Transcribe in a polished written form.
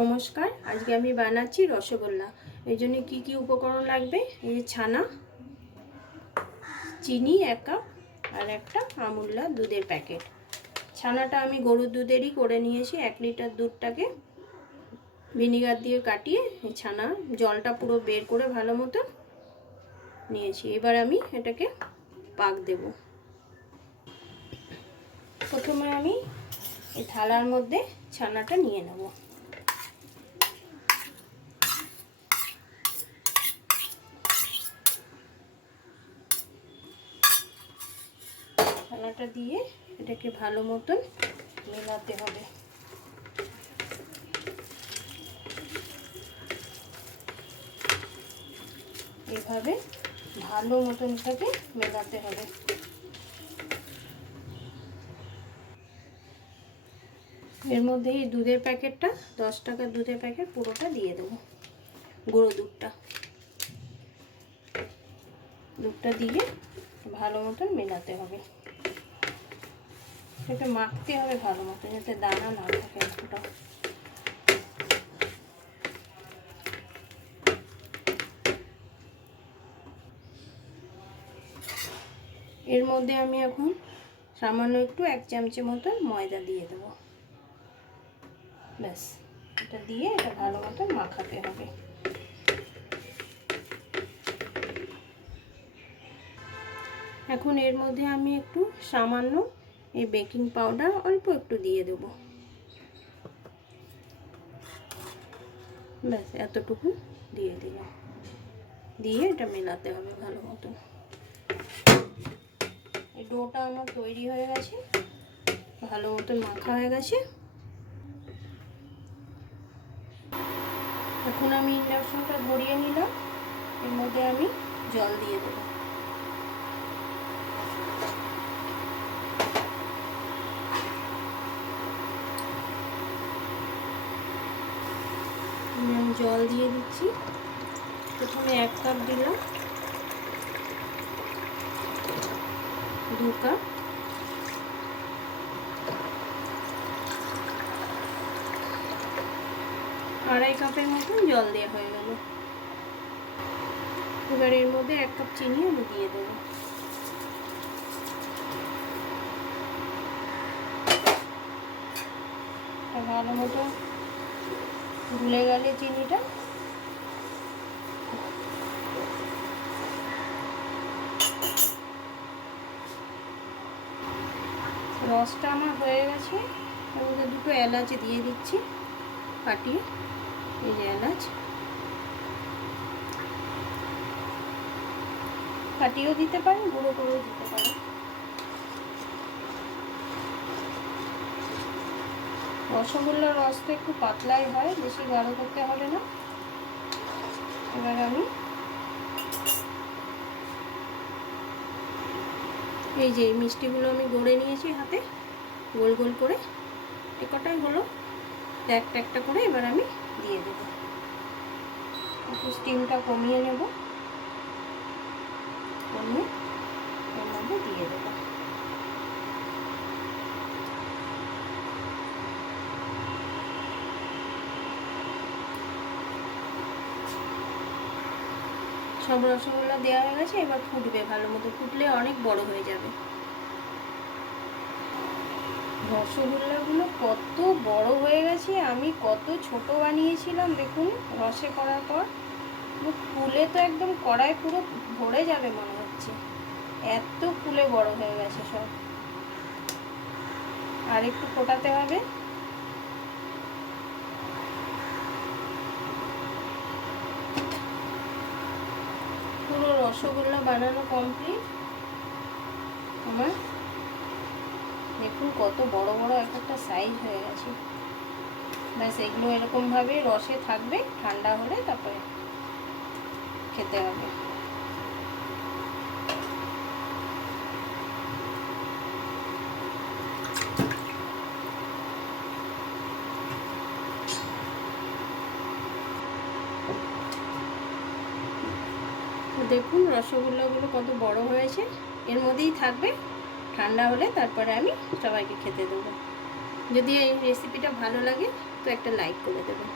নমস্কার, আজকে আমি বানাচ্ছি রসগোল্লা। এই জন্য কী কী উপকরণ লাগবে? এই ছানা, চিনি 1 কাপ আর একটা আমুল্লা দুধের প্যাকেট। ছানাটা আমি গরুর দুধেরই করে নিয়েছি। 1 লিটার দুধটাকে ভিনিগার দিয়ে কাটিয়ে এই ছানা জলটা পুরো বের করে ভালো মতো নিয়েছি। এবার আমি এটাকে পাক দেব। প্রথমে আমি এই থালার মধ্যে ছানাটা নিয়ে নেব। ছানাটা দিয়ে এটাকে ভালো মতন মেলাতে হবে। এভাবে ভালো মতন এটাকে মেলাতে হবে। এর মধ্যে এই দুধের প্যাকেটটা 10 টাকার দুধের প্যাকেট পুরোটা দিয়ে দেবো। গুঁড়ো দুধটা দিয়ে ভালো মতন মেলাতে হবে। এটা মাখতে হবে ভালো মতন, যাতে দানা না থাকে একটুটা। এর মধ্যে আমি এখন সামান্য একটু 1 চামচের মতন ময়দা দিয়ে দেবো। ব্যাস, এটা দিয়ে এটা ভালো মতন মাখাতে হবে। এখন এর মধ্যে আমি একটু সামান্য এই বেকিং পাউডার অল্প একটু দিয়ে দেব। ব্যাস, এতটুকু দিয়ে দিলাম। দিয়ে এটা মেলাতে হবে ভালো মতন। এই ডোটা আমার তৈরি হয়ে গেছে, ভালো মতন মাখা হয়ে গেছে। এখন আমি ইন্ডাকশনটা ধরিয়ে নিলাম। এর মধ্যে আমি জল দিয়ে দেবো। আমি জল দিয়ে দিচ্ছি। প্রথমে 1 কাপ দিলাম, 2 কাপ, 2.5 কাপের মতন জল দেওয়া হয়ে গেল। এবার এর মধ্যে 1 কাপ চিনি আমি দিয়ে দেবো। ভালো মতো গুলে গেলে চিনিটা রসটা আমার হয়ে গেছে। এর মধ্যে 2টো এলাচ দিয়ে দিচ্ছি ফাটিয়ে। এই যে এলাচ ফাটিয়েও দিতে পারেন, গুঁড়ো করেও দিতে পারেন। রসগোল্লার রস তো একটু পাতলাই হয়, বেশি গাঢ় করতে হবে না। এবার আমি এই যে মিষ্টিগুলো আমি গড়ে নিয়েছি হাতে গোল গোল করে, এ কটাই হলো। একটা একটা করে এবার আমি দিয়ে দেব। একটু স্টিমটা কমিয়ে নেব, কমিয়ে এর মধ্যে দিয়ে দেবো। সব রসগোল্লা দেওয়া হয়ে গেছে। এবার ফুটবে ভালো মতো, ফুটলে অনেক বড় হয়ে যাবে। রসগোল্লাগুলো কত বড় হয়ে গেছে, আমি কত ছোট বানিয়েছিলাম দেখুন। রসে করার পর ফুলে তো একদম কড়াই পুরো ভরে যাবে মনে হচ্ছে, এত ফুলে বড় হয়ে গেছে সব। আর একটু ফোটাতে হবে। পুরো রসগোল্লা বানানো কমপ্লিট আমার। দেখুন কত বড় বড় একটা সাইজ হয়ে গেছে। ব্যাস, এগুলো এরকমভাবে রসে থাকবে। ঠান্ডা হলে তারপরে খেতে হবে। দেখুন রসগোল্লাগুলো কত বড় হয়েছে। এর মধ্যেই থাকবে, ঠান্ডা হলে তারপরে আমি সবাইকে খেতে দেবো। যদি এই রেসিপিটা ভালো লাগে তো একটা লাইক করে দেবেন।